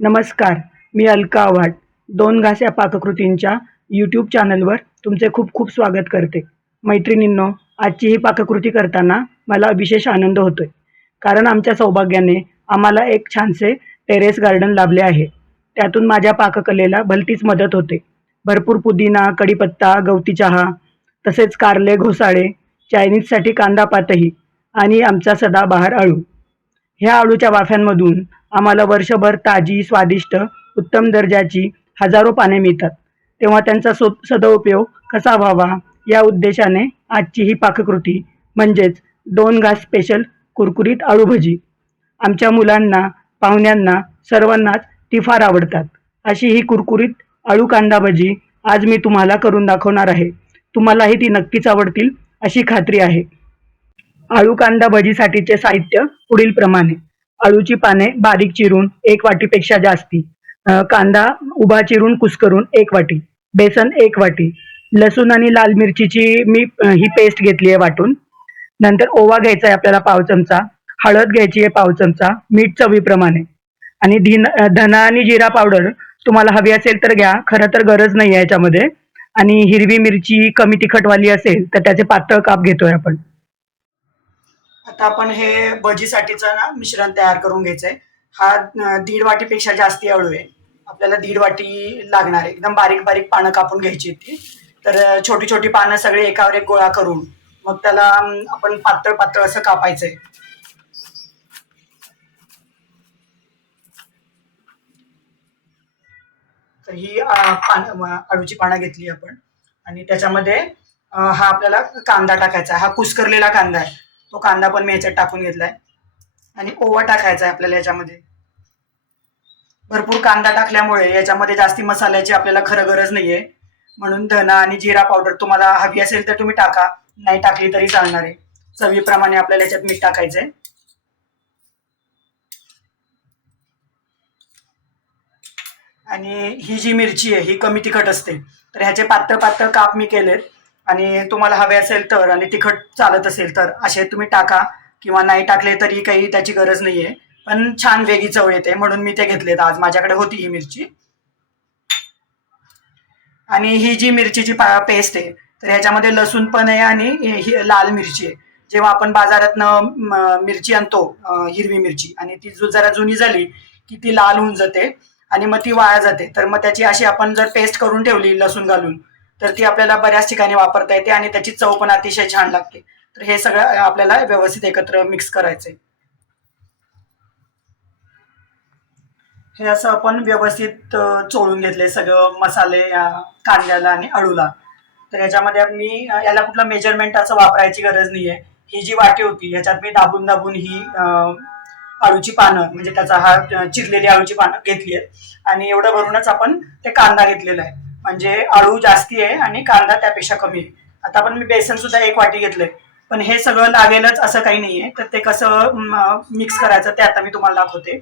नमस्कार, मी अलका आव्हाड. 2 घास या पाककृतींच्या यूट्यूब चॅनलवर तुमचे खूप खूप स्वागत करते. मैत्रिणींनो, आजची ही पाककृती करताना मला विशेष आनंद होतोय. कारण आमच्या सौभाग्याने आम्हाला एक छानसे टेरेस गार्डन लाभले आहे. त्यातून माझ्या पाककलेला भलतीच मदत होते. भरपूर पुदिना, कढीपत्ता, गवती चहा, तसेच कारले, घोसाळे, चायनीजसाठी कांदा पातही आणि आमचा सदाबहार अळू. ह्या अळूच्या वाफ्यांमधून आम्हाला वर्षभर ताजी, स्वादिष्ट, उत्तम दर्जाची हजारो पाने मिळतात. तेव्हा त्यांचा सदुपयोग कसा व्हावा या उद्देशाने आजची ही पाककृती म्हणजेच 2 घास स्पेशल कुरकुरीत आळू भजी. आमच्या मुलांना, पाहुण्यांना, सर्वांनाच ती फार आवडतात. अशी ही कुरकुरीत आलू-कांदा भजी आज मी तुम्हाला करून दाखवणार आहे. तुम्हालाही ती नक्कीच आवडतील अशी खात्री आहे. आलू-कांदा भजीसाठीचे साहित्य पुढील प्रमाणे: अळूची पाने बारीक चिरून 1 वाटीपेक्षा जास्ती, कांदा उभा चिरून कुस्करून 1 वाटी, बेसन 1 वाटी, लसूण आणि लाल मिरचीची मी ही पेस्ट घेतली आहे वाटून. नंतर ओवा घ्यायचा आहे आपल्याला पाव चमचा, हळद घ्यायची आहे पाव चमचा, मीठ चवीप्रमाणे आणि धना आणि जिरा पावडर तुम्हाला हवी असेल तर घ्या, खरं तर गरज नाही आहे याच्यामध्ये. आणि हिरवी मिरची कमी तिखटवाली असेल तर त्याचे पातळ काप घेतोय आपण. आता आपण हे भजीसाठीचं ना मिश्रण तयार करून घ्यायचंय. हा 1.5 वाटीपेक्षा जास्ती अळू आहे. आपल्याला 1.5 वाटी लागणार आहे. एकदम बारीक बारीक पानं कापून घ्यायची ती. तर छोटी छोटी पानं सगळी एकावर एक गोळा करून मग त्याला आपण पातळ पातळ असं कापायचंय. तर ही अळूची पानं घेतली आपण आणि त्याच्यामध्ये हा आपल्याला कांदा टाकायचा. हा कुस्करलेला कांदा आहे. तो कांदा पण मी याच्यात टाकून घेतलाय आणि ओवा टाकायचा आहे आपल्याला याच्यामध्ये. भरपूर कांदा टाकल्यामुळे याच्यामध्ये जास्ती मसाल्याची आपल्याला खरं गरज नाहीये. म्हणून धना आणि जिरा पावडर तुम्हाला हवी असेल तर तुम्ही टाका, नाही टाकली तरी चालणार आहे. चवीप्रमाणे आपल्याला याच्यात मीठ टाकायचंय. आणि ही जी मिरची आहे ही कमी तिखट असते, तर ह्याचे पातळ पातळ काप मी केलेत. आणि तुम्हाला हवे असेल तर आणि तिखट चालत असेल तर असे तुम्ही टाका, किंवा नाही टाकले तरी काही त्याची गरज नाहीये. पण छान वेगळी चव येते म्हणून मी ते घेतलेत. आज माझ्याकडे होती ही मिरची. आणि ही जी मिरचीची पेस्ट आहे, तर ह्याच्यामध्ये लसूण पण आहे आणि ही लाल मिरची आहे. जेव्हा आपण बाजारातनं मिरची आणतो, हिरवी मिरची, आणि ती जरा जुनी झाली की ती लाल होऊन जाते आणि मग ती वाया जाते. तर मग त्याची अशी आपण जर पेस्ट करून ठेवली लसूण घालून, तर ती आपल्याला बऱ्याच ठिकाणी वापरता येते आणि त्याची चव पण अतिशय छान लागते. तर हे सगळं आपल्याला व्यवस्थित एकत्र मिक्स करायचंय. हे असं आपण व्यवस्थित चोळून घेतले सगळं मसाले कांद्याला आणि अळूला. तर याच्यामध्ये मी याला कुठलं मेजरमेंट असं वापरायची गरज नाहीये. ही जी वाटी होती याच्यात मी दाबून दाबून ही अळूची पानं, म्हणजे त्याचा हा चिरलेली अळूची पानं घेतली आहेत. आणि एवढं भरूनच आपण ते कांदा घेतलेला आहे. म्हणजे अळू जास्ती आहे आणि कांदा त्यापेक्षा कमी आहे. आता पण मी बेसन सुद्धा 1 वाटी घेतलंय. पण हे सगळं लागेलच असं काही नाहीये. तर ते कसं मिक्स करायचं ते आता मी तुम्हाला दाखवते.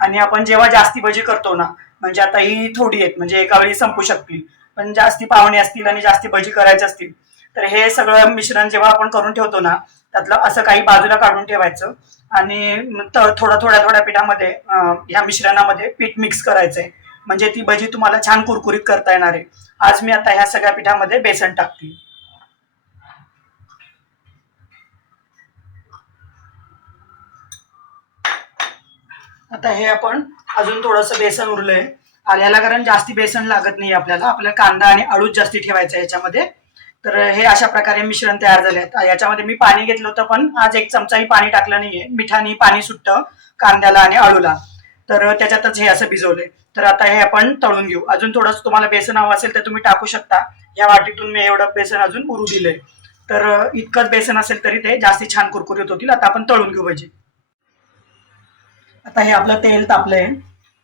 आणि आपण जेव्हा जास्ती भजी करतो ना, म्हणजे आता ही थोडी आहेत, म्हणजे एका वेळी संपू शकतील. पण जास्ती पाहुणे असतील आणि जास्ती भजी करायचे असतील तर हे सगळं मिश्रण जेव्हा आपण करून ठेवतो ना, त्यातलं असं काही बाजूला काढून ठेवायचं. आणि थोड्या थोड्या थोड्या पिठामध्ये ह्या मिश्रणामध्ये पीठ मिक्स करायचंय. म्हणजे ती भजी तुम्हाला छान कुरकुरीत करता येणार आहे. आज मी आता ह्या सगळ्या पिठामध्ये बेसन टाकते. आता हे आपण अजून थोडंसं बेसन उरलंय याला, कारण जास्ती बेसन लागत नाही आपल्याला. आपल्याला कांदा आणि अळूच जास्ती ठेवायचा याच्यामध्ये. तर हे अशा प्रकारे मिश्रण तयार झाले. याच्यामध्ये मी पाणी घेतलं होतं, पण आज 1 चमचाही पाणी टाकलं नाहीये. मिठाने पाणी सुटतं कांद्याला आणि अळूला, तर त्याच्यातच हे असं भिजवलंय. तर आता हे आपण तळून घेऊ. अजून थोडंसं तुम्हाला बेसन हवं असेल तर तुम्ही टाकू शकता. या वाटीतून मी एवढं बेसन अजून उरू दिलंय. तर इतकंच बेसन असेल तरी ते जास्ती छान कुरकुरीत होतील. आता आपण तळून घेऊ भजी. आता हे आपलं तेल तापलंय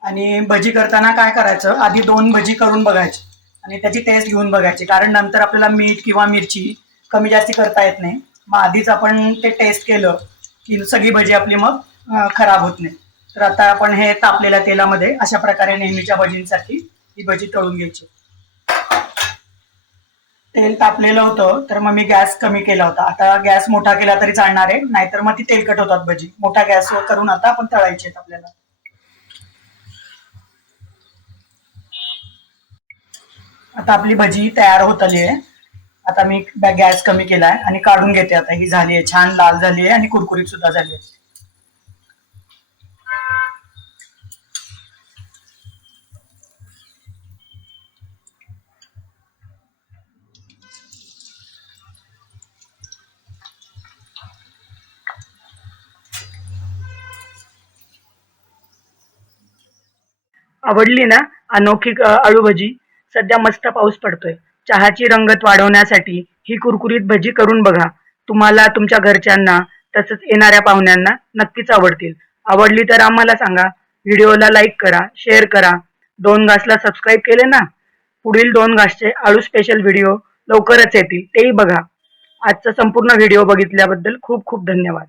आणि भजी करताना काय करायचं, आधी 2 भजी करून बघायची आणि त्याची टेस्ट घेऊन बघायची. कारण नंतर आपल्याला मीठ किंवा मिरची कमी जास्ती करता येत नाही. मग आधीच आपण ते टेस्ट केलं की सगळी भजी आपली मग खराब होत नाही. तर आता आपण हे तापलेल्या तेलामध्ये अशा प्रकारे नेहमीच्या भजींसाठी ही भजी तळून घ्यायची. तेल तापलेलं होतं तर मग मी गॅस कमी केला होता. आता गॅस मोठा केला तरी चालणार आहे, नाहीतर मग ती तेलकट होतात भजी. मोठा गॅसवर करून आता आपण तळायची आहेत आपल्याला. आता आपली भजी तयार होत आली आहे. आता मी गॅस कमी केलाय आणि काढून घेते. आता ही झाली आहे, छान लाल झाली आहे आणि कुरकुरीत सुद्धा झाली आहे. आवडली ना अनोखी आळू भजी? सध्या मस्त पाऊस पडतोय. चहाची रंगत वाढवण्यासाठी ही कुरकुरीत भजी करून बघा. तुम्हाला, तुमच्या घरच्यांना, तसंच येणाऱ्या पाहुण्यांना नक्कीच आवडतील. आवडली तर आम्हाला सांगा. व्हिडिओला लाईक करा, शेअर करा. दोन घासला सबस्क्राईब केले ना? पुढील दोन घासचे आळू स्पेशल व्हिडिओ लवकरच येतील, तेही बघा. आजचा संपूर्ण व्हिडिओ बघितल्याबद्दल खूप खूप धन्यवाद.